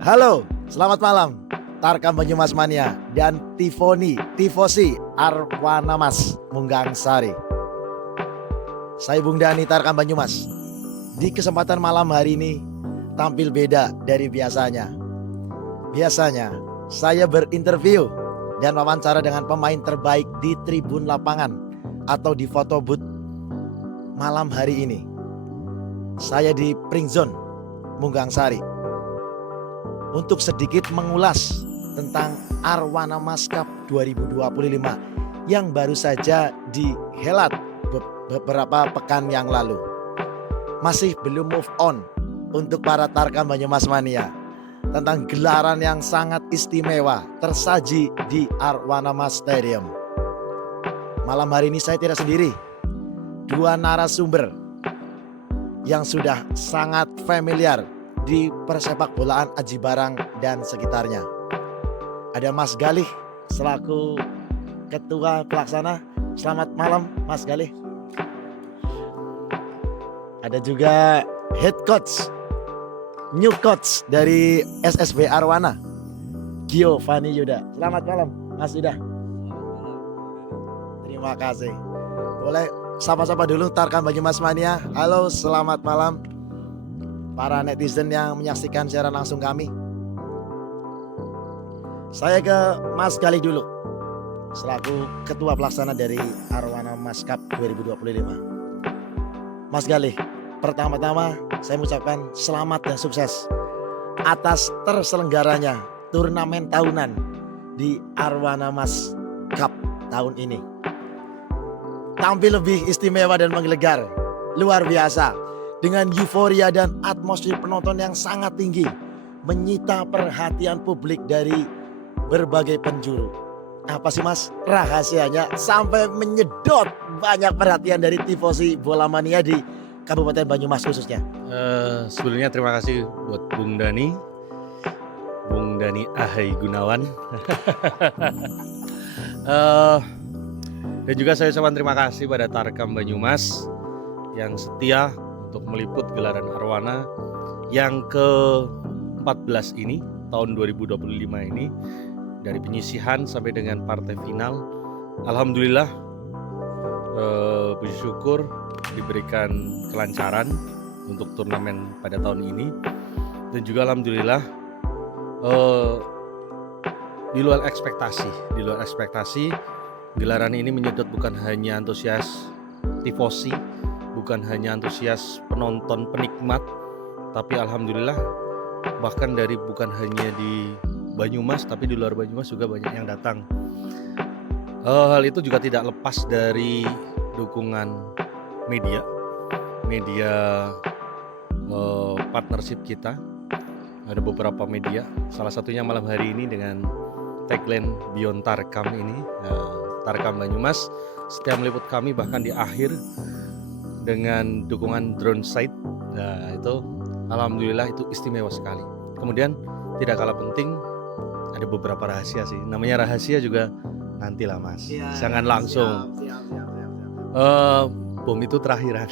Halo, selamat malam Tarkam Banyumas Mania dan Tifosi Arwana Mas Munggang Sari. Saya Bung Dani Tarkam Banyumas. Di kesempatan malam hari ini tampil beda dari biasanya. Biasanya saya berinterview dan wawancara dengan pemain terbaik di tribun lapangan atau di photo booth. Malam hari ini saya di Pring Zone Munggang Sari untuk sedikit mengulas tentang Arwana Mas Cup 2025 yang baru saja dihelat beberapa pekan yang lalu. Masih belum move on untuk para Tarkam Banyumas Mania tentang gelaran yang sangat istimewa tersaji di Arwana Mas Stadium. Malam hari ini saya tidak sendiri. Dua narasumber yang sudah sangat familiar di persepak bolaan Aji Barang dan sekitarnya. Ada Mas Galih selaku ketua pelaksana. Selamat malam Mas Galih. Ada juga head coach, new coach dari SSB Arwana, Giovanni Yuda. Selamat malam Mas Yuda. Terima kasih. Boleh sapa-sapa dulu Tarkam Banyumas Mania. Halo, selamat malam para netizen yang menyaksikan siaran langsung kami. Saya ke Mas Galih dulu selaku ketua pelaksana dari Arwana Mas Cup 2025. Mas Galih, pertama-tama saya mengucapkan selamat dan sukses atas terselenggaranya turnamen tahunan di Arwana Mas Cup tahun ini. Tampil lebih istimewa dan menggelegar, luar biasa, dengan euforia dan atmosfer penonton yang sangat tinggi, menyita perhatian publik dari berbagai penjuru. Apa sih Mas rahasianya sampai menyedot banyak perhatian dari tifosi bola mania di Kabupaten Banyumas khususnya? Sebelumnya terima kasih buat Bung Dani Ahai Gunawan. Dan juga saya ucapkan terima kasih pada Tarkam Banyumas yang setia untuk meliput gelaran Arwana yang ke-14 ini, tahun 2025 ini, dari penyisihan sampai dengan partai final. Alhamdulillah, puji syukur diberikan kelancaran untuk turnamen pada tahun ini. Dan juga alhamdulillah di luar ekspektasi gelaran ini menyedot bukan hanya antusias tifosi, bukan hanya antusias penonton penikmat, tapi alhamdulillah bahkan dari bukan hanya di Banyumas tapi di luar Banyumas juga banyak yang datang. Hal itu juga tidak lepas dari dukungan media partnership kita. Ada beberapa media, salah satunya malam hari ini dengan tagline Beyond Tarkam ini, Tarkam Banyumas setiap meliput kami, bahkan di akhir dengan dukungan drone site. Nah, itu alhamdulillah itu istimewa sekali. Kemudian tidak kalah penting ada beberapa rahasia sih. Namanya rahasia juga nantilah Mas. Ya, jangan langsung. Siap. Bom itu terakhiran.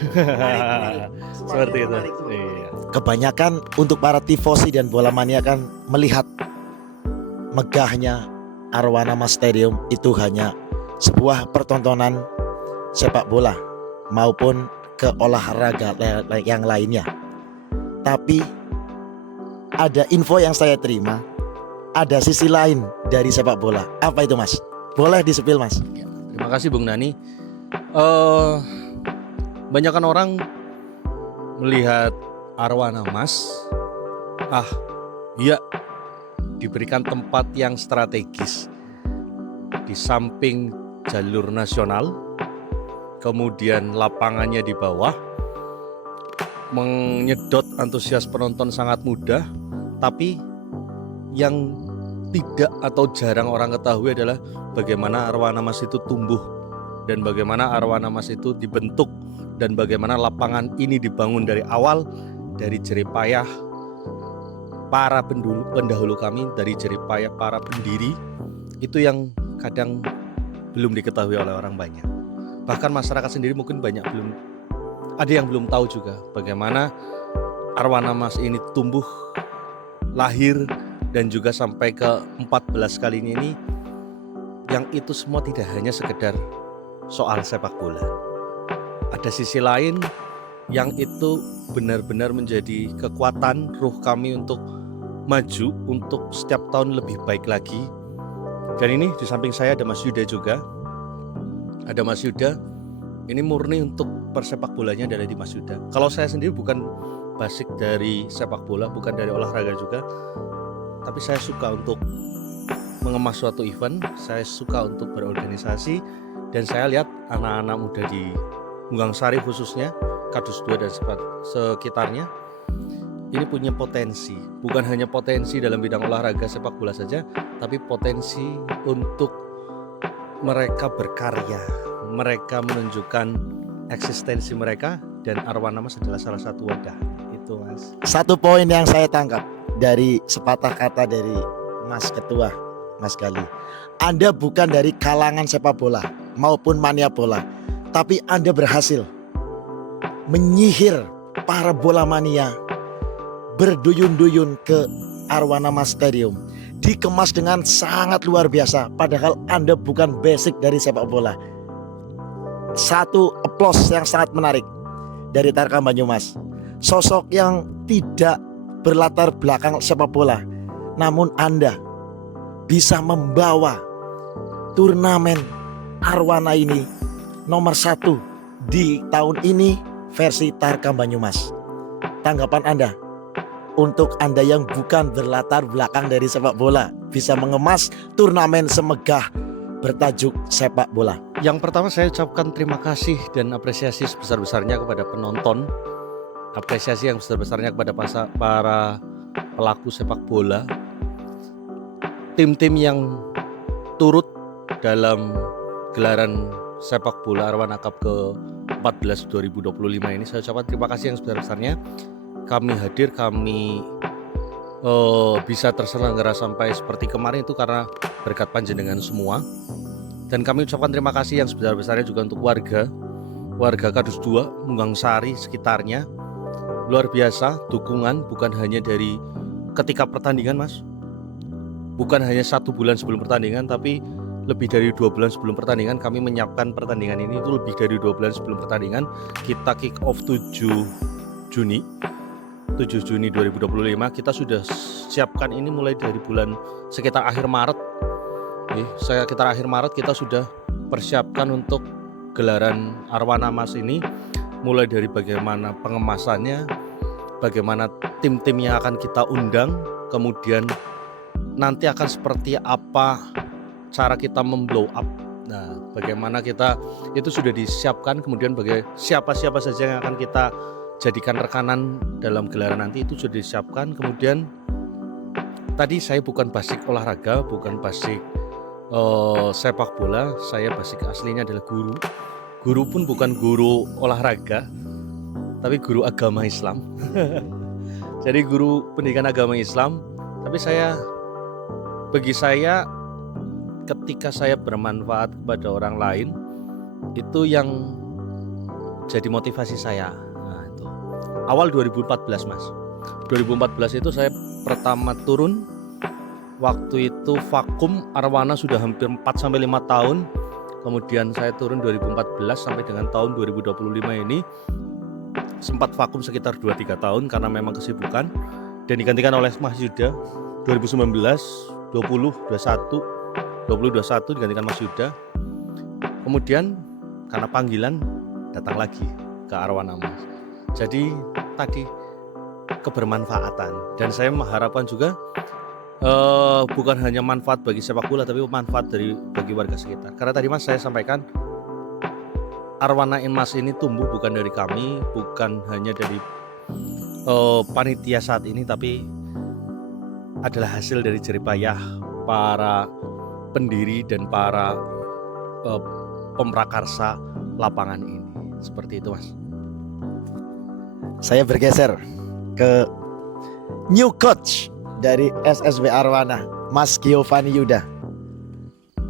Seperti itu. Iya. Kebanyakan untuk para tifosi dan bola mania kan melihat megahnya Arwana Mas Stadium itu hanya sebuah pertontonan sepak bola maupun ke olahraga yang lainnya. Tapi ada info yang saya terima, ada sisi lain dari sepak bola. Apa itu Mas? Boleh disepil Mas? Terima kasih Bung Dani. Banyakan orang melihat Arwana Mas, iya, diberikan tempat yang strategis di samping jalur nasional, kemudian lapangannya di bawah, menyedot antusias penonton sangat mudah. Tapi yang tidak atau jarang orang ketahui adalah bagaimana Arwana Mas itu tumbuh dan bagaimana Arwana Mas itu dibentuk dan bagaimana lapangan ini dibangun dari awal, dari jerih payah para pendahulu kami, dari jerih payah para pendiri. Itu yang kadang belum diketahui oleh orang banyak. Bahkan masyarakat sendiri mungkin ada yang belum tahu juga bagaimana Arwana Mas ini tumbuh lahir dan juga sampai ke 14 kalinya ini, yang itu semua tidak hanya sekedar soal sepak bola. Ada sisi lain yang itu benar-benar menjadi kekuatan ruh kami untuk maju, untuk setiap tahun lebih baik lagi. Dan ini di samping saya ada Mas Yuda juga. Ada Mas Yuda, ini murni untuk persepak bolanya dari Mas Yuda. Kalau saya sendiri bukan basic dari sepak bola, bukan dari olahraga juga, tapi saya suka untuk mengemas suatu event, saya suka untuk berorganisasi, dan saya lihat anak-anak muda di Munggang Sari khususnya, Kadus 2 dan sekitarnya, ini punya potensi, bukan hanya potensi dalam bidang olahraga sepak bola saja, tapi potensi untuk mereka berkarya, mereka menunjukkan eksistensi mereka, dan Arwana Mas adalah salah satu wadah itu, Mas. Satu poin yang saya tangkap dari sepatah kata dari Mas Ketua, Mas Gali, Anda bukan dari kalangan sepak bola maupun mania bola, tapi Anda berhasil menyihir para bola mania berduyun-duyun ke Arwana Mas Stadium, dikemas dengan sangat luar biasa, padahal Anda bukan basic dari sepak bola. Satu applause yang sangat menarik dari Tarkam Banyumas, sosok yang tidak berlatar belakang sepak bola, namun Anda bisa membawa turnamen Arwana ini nomor 1 di tahun ini versi Tarkam Banyumas. Tanggapan Anda untuk Anda yang bukan berlatar belakang dari sepak bola, bisa mengemas turnamen semegah bertajuk sepak bola? Yang pertama, saya ucapkan terima kasih dan apresiasi sebesar-besarnya kepada penonton, apresiasi yang sebesar-besarnya kepada para pelaku sepak bola, tim-tim yang turut dalam gelaran sepak bola Arwana Cup ke-14 2025 ini. Saya ucapkan terima kasih yang sebesar-besarnya. Kami hadir, kami bisa terselenggara sampai seperti kemarin itu karena berkat panjenengan semua. Dan kami ucapkan terima kasih yang sebesar-besarnya juga untuk warga Kadus 2, Munggang Sari sekitarnya. Luar biasa dukungan, bukan hanya dari ketika pertandingan, Mas, bukan hanya 1 bulan sebelum pertandingan, tapi lebih dari 2 bulan sebelum pertandingan. Kami menyiapkan pertandingan ini itu lebih dari 2 bulan sebelum pertandingan. Kita kick off 7 Juni 2025. Kita sudah siapkan ini mulai dari bulan sekitar akhir Maret. Sekitar akhir Maret kita sudah persiapkan untuk gelaran Arwana Mas ini, mulai dari bagaimana pengemasannya, bagaimana tim-tim yang akan kita undang, kemudian nanti akan seperti apa cara kita memblow up. Nah, bagaimana kita itu sudah disiapkan, kemudian siapa-siapa saja yang akan kita jadikan rekanan dalam gelaran nanti itu sudah disiapkan. Kemudian tadi saya bukan basic olahraga, bukan basic sepak bola, saya basic aslinya adalah guru. Guru pun bukan guru olahraga, tapi guru agama Islam. Jadi guru pendidikan agama Islam. Tapi bagi saya ketika saya bermanfaat kepada orang lain, itu yang jadi motivasi saya. Awal 2014, Mas. 2014 itu saya pertama turun. Waktu itu vakum Arwana sudah hampir 4-5 tahun. Kemudian saya turun 2014 sampai dengan tahun 2025 ini. Sempat vakum sekitar 2-3 tahun karena memang kesibukan. Dan digantikan oleh Mas Yuda 2019, 20, 21 digantikan Mas Yuda. Kemudian karena panggilan datang lagi ke Arwana Mas. Jadi tadi kebermanfaatan, dan saya mengharapkan juga bukan hanya manfaat bagi sepak bola, tapi manfaat bagi warga sekitar. Karena tadi Mas saya sampaikan, Arwana Mas ini tumbuh bukan dari kami, bukan hanya dari panitia saat ini, tapi adalah hasil dari jerih payah para pendiri dan para pemrakarsa lapangan ini. Seperti itu, Mas. Saya bergeser ke new coach dari SSB Arwana, Mas Giovanni Yuda.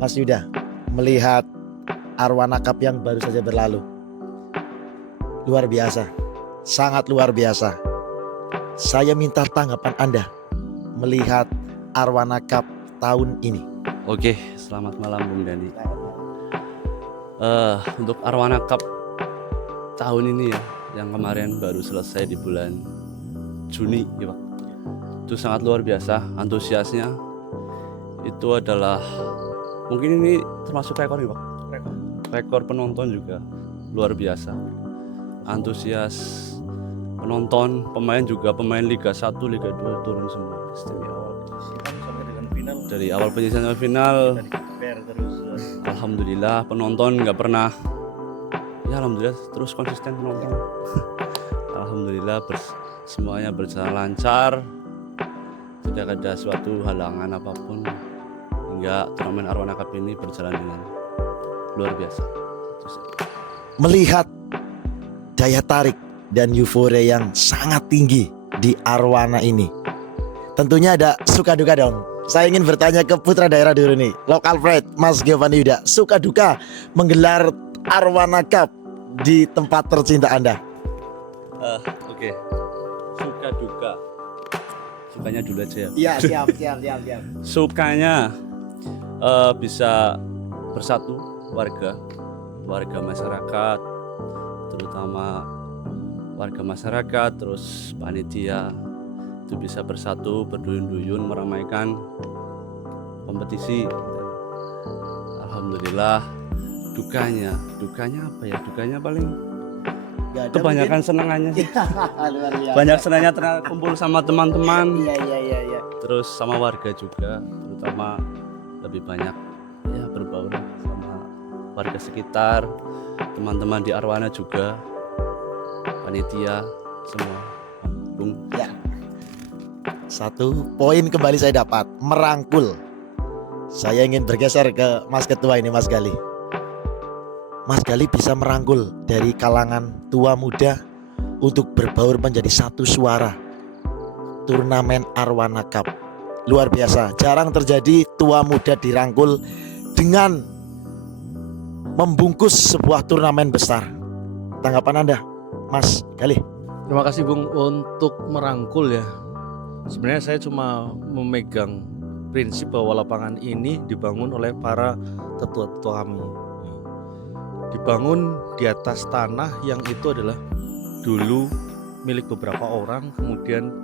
Mas Yuda, melihat Arwana Cup yang baru saja berlalu, luar biasa, sangat luar biasa. Saya minta tanggapan Anda melihat Arwana Cup tahun ini? Oke, selamat malam Bung Dani. Untuk Arwana Cup tahun ini ya, yang kemarin baru selesai di bulan Juni ya Pak. Itu sangat luar biasa, antusiasnya itu adalah mungkin ini termasuk rekor ya Pak. Rekor penonton juga luar biasa. Antusias penonton, pemain juga, pemain Liga 1, Liga 2 turun semua. Sampai dengan final Dari awal penyisihan sampai final, dari KPR terus. alhamdulillah penonton nggak pernah, ya alhamdulillah terus konsisten penonton. Alhamdulillah semuanya berjalan lancar, tidak ada suatu halangan apapun, hingga turnamen Arwana Cup ini berjalan dengan luar biasa. Melihat daya tarik dan euforia yang sangat tinggi di Arwana ini, tentunya ada suka duka dong. Saya ingin bertanya ke putra daerah dulu nih, lokal pride Mas Giovanni Yuda, suka duka menggelar Arwana Cup di tempat tercinta Anda. Oke. Suka duka, sukanya dulu aja ya. Iya, siap. Sukanya bisa bersatu warga masyarakat, terutama warga masyarakat, terus panitia itu bisa bersatu, berduyun-duyun meramaikan kompetisi. Alhamdulillah. Dukanya apa ya? Dukanya paling kebanyakan senangannya sih. Banyak senangnya kumpul sama teman-teman, Iya. terus sama warga juga, terutama lebih banyak ya berbaur sama warga sekitar, teman-teman di Arwana juga, panitia semua. Bung. Satu poin kembali saya dapat, merangkul. Saya ingin bergeser ke Mas Ketua ini, Mas Gali. Mas Gali bisa merangkul dari kalangan tua muda untuk berbaur menjadi satu suara. Turnamen Arwana Cup luar biasa, jarang terjadi tua muda dirangkul dengan membungkus sebuah turnamen besar. Tanggapan Anda, Mas Gali? Terima kasih Bung untuk merangkul ya. Sebenarnya saya cuma memegang prinsip bahwa lapangan ini dibangun oleh para tetua-tetua kami. Dibangun di atas tanah yang itu adalah dulu milik beberapa orang, kemudian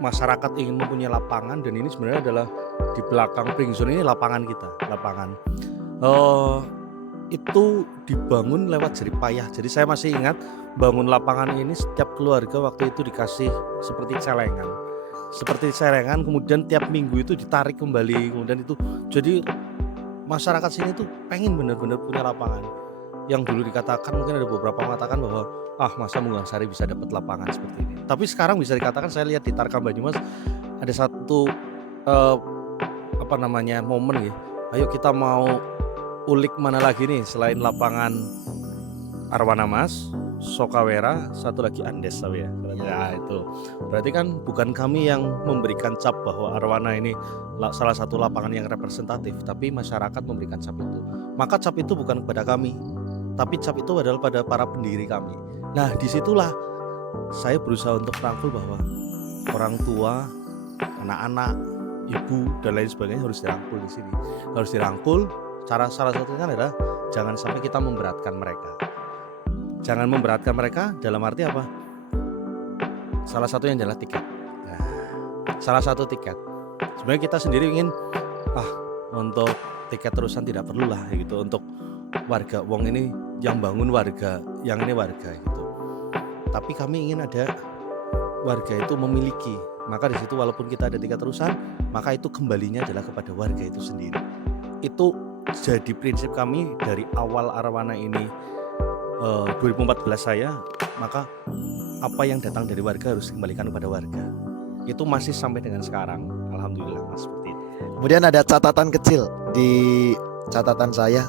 masyarakat ingin mempunyai lapangan, dan ini sebenarnya adalah di belakang pring zone ini lapangan kita, itu dibangun lewat jerih payah. Jadi saya masih ingat bangun lapangan ini setiap keluarga waktu itu dikasih seperti celengan, kemudian tiap minggu itu ditarik kembali, kemudian itu jadi masyarakat sini tuh pengen benar-benar punya lapangan. Yang dulu dikatakan, mungkin ada beberapa mengatakan bahwa masa Munggangsari bisa dapat lapangan seperti ini. Tapi sekarang bisa dikatakan, saya lihat di Tarkam Banyumas ada satu momen ya. Ayo kita mau ulik mana lagi nih selain lapangan Arwana Mas, Sokawera, satu lagi Andes ya. Ya itu. Berarti kan bukan kami yang memberikan cap bahwa Arwana ini salah satu lapangan yang representatif, tapi masyarakat memberikan cap itu. Maka cap itu bukan kepada kami, tapi cap itu adalah pada para pendiri kami. Nah, disitulah saya berusaha untuk merangkul bahwa orang tua, anak-anak, ibu dan lain sebagainya harus dirangkul di sini. Harus dirangkul. Cara salah satunya adalah jangan sampai kita memberatkan mereka. Jangan memberatkan mereka dalam arti apa? Salah satunya adalah tiket. Nah, salah satu tiket. Sebenarnya kita sendiri ingin untuk tiket terusan tidak perlulah gitu, untuk warga wong ini yang bangun warga, yang ini warga gitu. Tapi kami ingin ada warga itu memiliki. Maka di situ walaupun kita ada tiket terusan, maka itu kembalinya adalah kepada warga itu sendiri. Itu jadi prinsip kami dari awal Arwana ini 2014 saya, maka apa yang datang dari warga harus dikembalikan kepada warga. Itu masih sampai dengan sekarang, alhamdulillah Mas, seperti itu. Kemudian ada catatan kecil di catatan saya,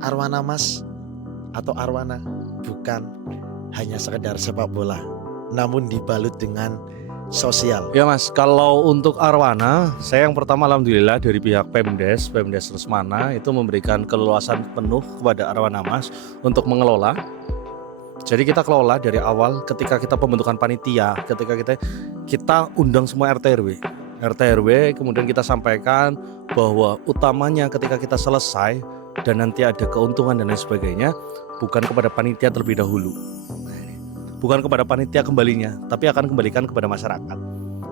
Arwana Mas atau Arwana bukan hanya sekedar sepak bola, namun dibalut dengan sosial. Ya Mas, kalau untuk Arwana, saya yang pertama alhamdulillah dari pihak Pemdes Lesmana itu memberikan keleluasan penuh kepada Arwana Mas untuk mengelola. Jadi kita kelola dari awal, ketika kita pembentukan panitia, ketika kita kita undang semua RT RW, kemudian kita sampaikan bahwa utamanya ketika kita selesai dan nanti ada keuntungan dan lain sebagainya, bukan kepada panitia terlebih dahulu, bukan kepada panitia kembalinya, tapi akan kembalikan kepada masyarakat.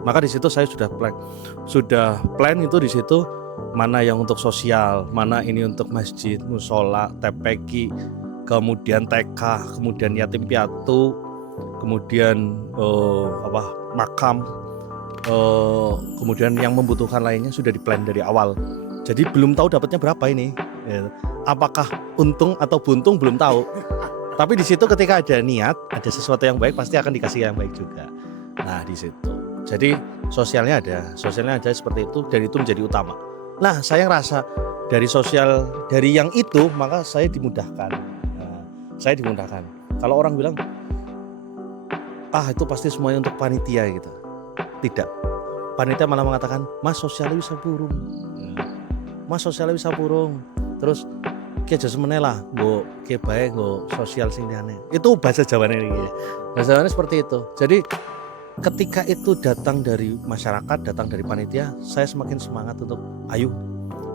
Maka di situ saya sudah plan itu di situ, mana yang untuk sosial, mana ini untuk masjid, musola, TPQ, kemudian TK, kemudian yatim piatu, kemudian makam, kemudian yang membutuhkan lainnya sudah diplan dari awal. Jadi belum tahu dapatnya berapa ini, apakah untung atau buntung belum tahu. Tapi di situ ketika ada niat, ada sesuatu yang baik, pasti akan dikasih yang baik juga. Nah di situ. Jadi sosialnya ada seperti itu, dan itu menjadi utama. Nah saya ngerasa dari sosial, dari yang itu, maka saya dimudahkan. Kalau orang bilang, itu pasti semuanya untuk panitia gitu. Tidak. Panitia malah mengatakan, Mas sosialnya bisa burung. Terus ki aja semene lah, nggo ki bae nggo sosial sing liyane. Itu bahasa Jawane iki. Bahasa Jawane seperti itu. Jadi ketika itu datang dari masyarakat, datang dari panitia, saya semakin semangat untuk ayo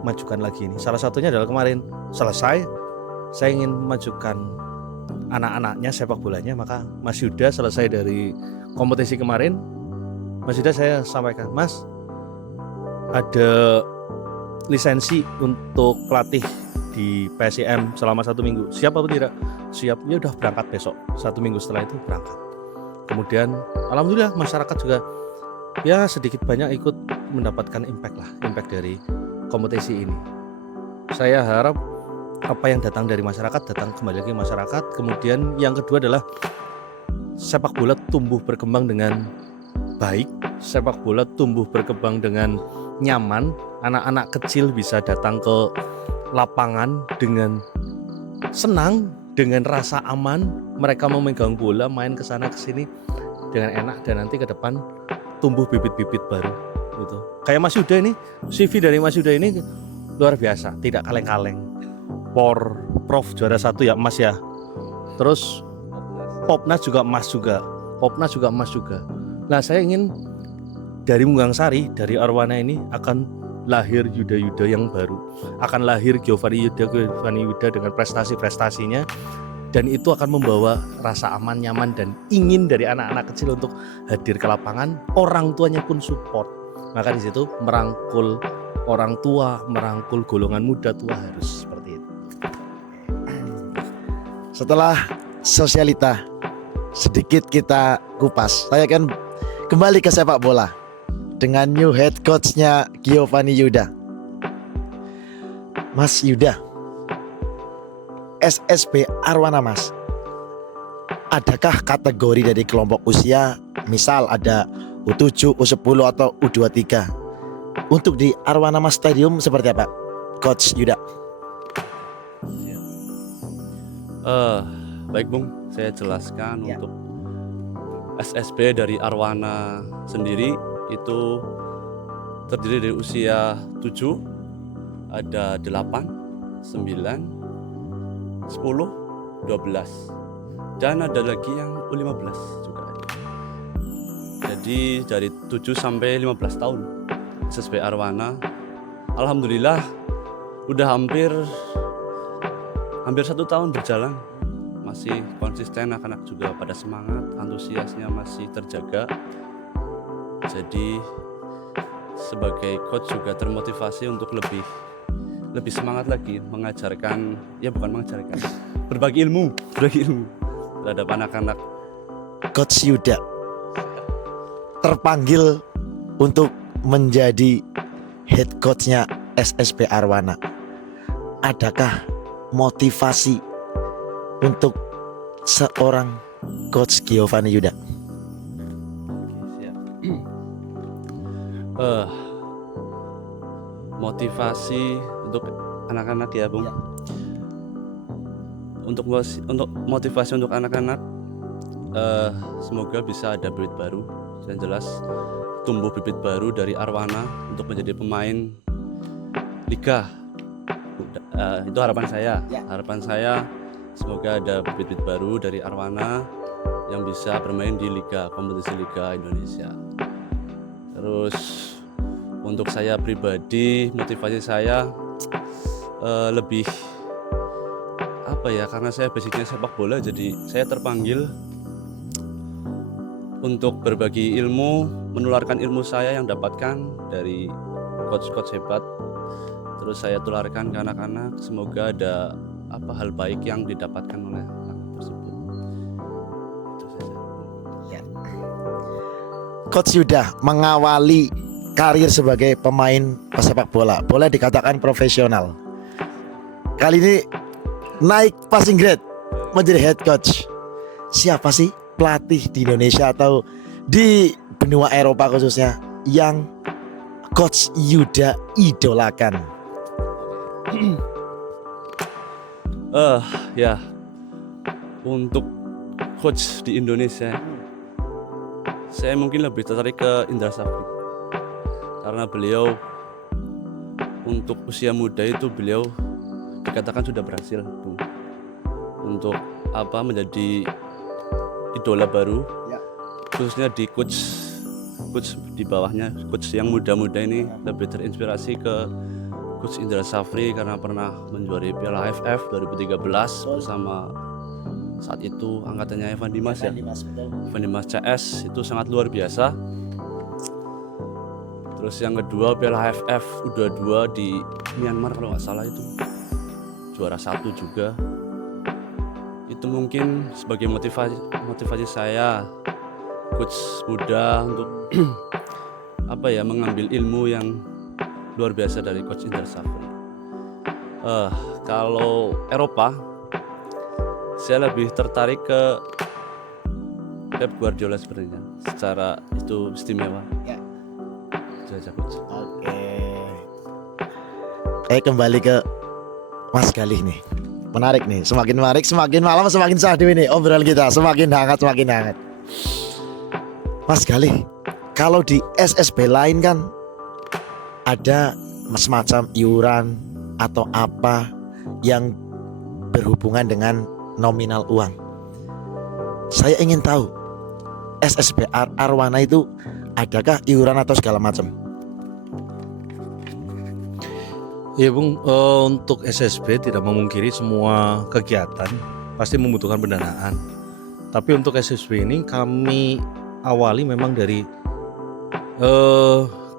majukan lagi ini. Salah satunya adalah kemarin selesai, saya ingin memajukan anak-anaknya sepak bolanya, maka Mas Yuda selesai dari kompetisi kemarin, Mas Yuda saya sampaikan, Mas ada lisensi untuk pelatih di PSIM selama 1 minggu, siap apa tidak? Siap, ya udah berangkat besok, 1 minggu setelah itu berangkat. Kemudian alhamdulillah masyarakat juga ya sedikit banyak ikut mendapatkan impact dari kompetisi ini. Saya harap apa yang datang dari masyarakat datang kembali lagi ke masyarakat. Kemudian yang kedua adalah sepak bola tumbuh berkembang dengan baik, sepak bola tumbuh berkembang dengan nyaman, anak-anak kecil bisa datang ke lapangan dengan senang, dengan rasa aman, mereka memegang bola, main ke sana ke sini dengan enak, dan nanti ke depan tumbuh bibit-bibit baru gitu. Kayak Mas Yuda ini, CV dari Mas Yuda ini luar biasa, tidak kaleng-kaleng. Prof juara 1 ya emas ya. Terus Popnas juga emas juga. Nah, saya ingin dari Munggang Sari, dari Arwana ini akan lahir Yuda-Yuda yang baru, akan lahir Giovanni Yuda dengan prestasi-prestasinya, dan itu akan membawa rasa aman, nyaman, dan ingin dari anak-anak kecil untuk hadir ke lapangan. Orang tuanya pun support. Maka di situ merangkul orang tua, merangkul golongan muda tua harus seperti itu. Setelah sosialita sedikit kita kupas, saya akan kembali ke sepak bola dengan new head coach-nya Giovanni Yuda. Mas Yuda, SSB Arwana Mas, adakah kategori dari kelompok usia, misal ada U7, U10 atau U23? Untuk di Arwana Mas Stadium seperti apa, Coach Yuda? Baik Bung, saya jelaskan untuk SSB dari Arwana sendiri itu terdiri dari usia 7, ada 8, 9, 10, 12, dan ada lagi yang U15 juga ada. Jadi dari 7 sampai 15 tahun SSB Arwana, alhamdulillah udah hampir 1 tahun berjalan, masih konsisten, anak-anak juga pada semangat, antusiasnya masih terjaga. Jadi sebagai coach juga termotivasi untuk lebih semangat lagi mengajarkan, berbagi ilmu terhadap anak-anak. Coach Yuda terpanggil untuk menjadi head coach-nya SSB Arwana. Adakah motivasi untuk seorang Coach Giovanni Yuda? Motivasi untuk anak-anak ya Bung. Untuk motivasi untuk anak-anak, semoga bisa ada bibit baru, yang jelas tumbuh bibit baru dari Arwana untuk menjadi pemain liga. Itu harapan saya. Semoga ada bibit-bibit baru dari Arwana yang bisa bermain di kompetisi liga Indonesia. Terus untuk saya pribadi, motivasi saya lebih apa ya, karena saya basicnya sepak bola, jadi saya terpanggil untuk berbagi ilmu, menularkan ilmu saya yang dapatkan dari coach-coach hebat. Terus saya tularkan ke anak-anak, semoga ada hal baik yang didapatkan oleh anak tersebut. Itu saja. Coach Yuda mengawali karir sebagai pemain pesepak bola, boleh dikatakan profesional. Kali ini naik passing grade menjadi head coach. Siapa sih pelatih di Indonesia atau di benua Eropa khususnya yang Coach Yuda idolakan? Ya, untuk coach di Indonesia, saya mungkin lebih tertarik ke Indra Safri, karena beliau untuk usia muda itu beliau dikatakan sudah berhasil, Bung, untuk menjadi idola baru, khususnya di coach di bawahnya, coach yang muda-muda ini lebih terinspirasi ke Coach Indra Safri karena pernah menjuarai Piala AFF 2013 bersama saat itu angkatannya Evan Dimas ya. Evan Dimas CS itu sangat luar biasa. Terus yang kedua Piala AFF U22 di Myanmar kalau nggak salah, itu juara 1 juga. Itu mungkin sebagai motivasi saya, coach muda, untuk mengambil ilmu yang luar biasa dari Coach Indra Safri. Kalau Eropa, saya lebih tertarik ke Pep Guardiola sebenarnya. Secara itu istimewa. Ya. Itu aja, Coach. Oke. Kembali ke Mas Galih nih. Menarik nih, semakin menarik, semakin malam semakin syahdu ini obrolan kita, semakin hangat, semakin hangat. Mas Galih, kalau di SSB lain kan ada semacam iuran atau apa yang berhubungan dengan nominal uang. Saya ingin tahu, SSB Arwana itu adakah iuran atau segala macam? Ya Bung, untuk SSB tidak memungkiri semua kegiatan pasti membutuhkan pendanaan. Tapi untuk SSB ini kami awali memang dari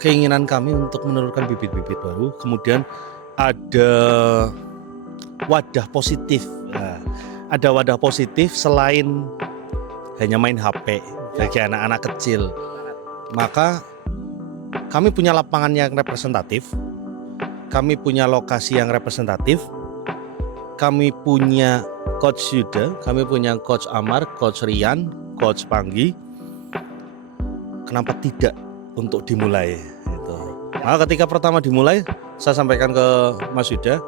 keinginan kami untuk menelurkan bibit-bibit baru, kemudian ada wadah positif. Nah, ada wadah positif selain hanya main HP bagi anak-anak kecil. Maka kami punya lapangan yang representatif, kami punya lokasi yang representatif, kami punya Coach Yuda, kami punya Coach Amar, Coach Rian, Coach Panggi. Kenapa tidak untuk dimulai itu. Nah, ketika pertama dimulai, saya sampaikan ke Mas Yuda,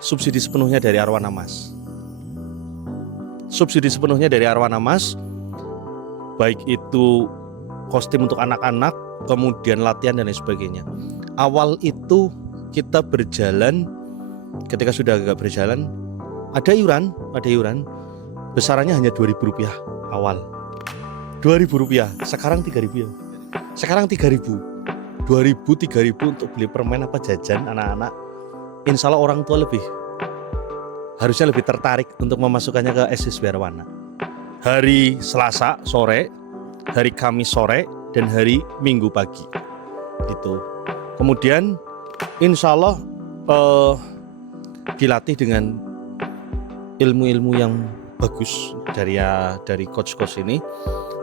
subsidi sepenuhnya dari Arwana Mas. Subsidi sepenuhnya dari Arwana Mas, baik itu kostum untuk anak-anak, kemudian latihan dan lain sebagainya. Awal itu kita berjalan, ketika sudah agak berjalan, ada iuran, besarannya hanya Rp2.000 awal. Rp2.000, sekarang Rp3.000 ya. Sekarang 3.000, 2.000, 3.000 untuk beli permen apa jajan anak-anak. Insya Allah orang tua harusnya lebih tertarik untuk memasukkannya ke SSB Arwana. Hari Selasa sore, hari Kamis sore, dan hari Minggu pagi. Itu. Kemudian insya Allah dilatih dengan ilmu-ilmu yang bagus dari coach-coach ini.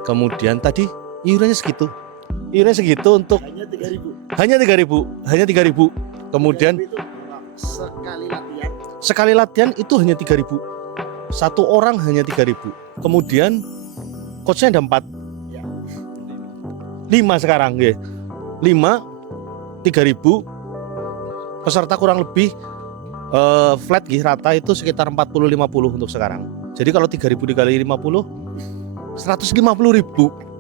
Kemudian tadi iurannya segitu untuk hanya 3.000. Kemudian sekali latihan itu hanya 3.000. Satu orang hanya 3.000. Kemudian coachnya ada 4, 5 sekarang ya. 5, 3.000. Peserta kurang lebih flat rata itu sekitar 40-50 untuk sekarang. Jadi kalau 3.000 dikali 50, 150.000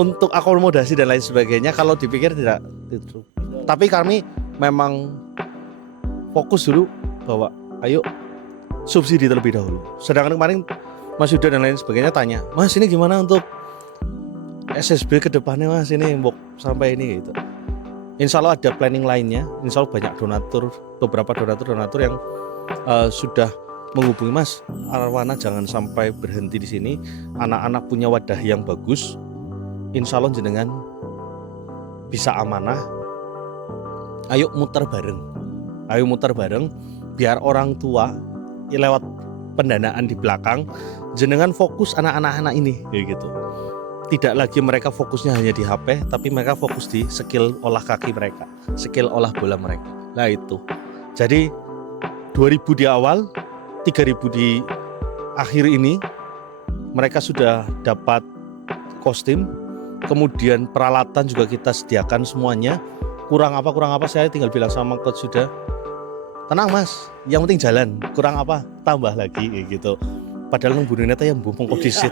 untuk akomodasi dan lain sebagainya. Kalau dipikir tidak itu. Tapi kami memang fokus dulu bahwa ayo subsidi terlebih dahulu. Sedangkan kemarin Mas Yuda dan lain sebagainya tanya, Mas ini gimana untuk SSB ke depannya Mas ini mbok sampai ini gitu. Insya Allah ada planning lainnya. Insya Allah banyak beberapa donatur yang sudah menghubungi Mas Arwana, jangan sampai berhenti di sini. Anak-anak punya wadah yang bagus. Insya Allah jenengan bisa amanah. Ayo muter bareng. Biar orang tua lewat pendanaan di belakang, jenengan fokus anak-anak ini, kayak gitu. Tidak lagi mereka fokusnya hanya di HP, tapi mereka fokus di skill olah kaki mereka, skill olah bola mereka. Nah itu. Jadi 2000 di awal, 3000 di akhir ini, mereka sudah dapat kostum, kemudian peralatan juga kita sediakan semuanya. Kurang apa saya tinggal bilang sama coach sudah. Tenang Mas, yang penting jalan. Kurang apa tambah lagi kayak gitu. Padahal nunggu neta yang bumpung kodisit.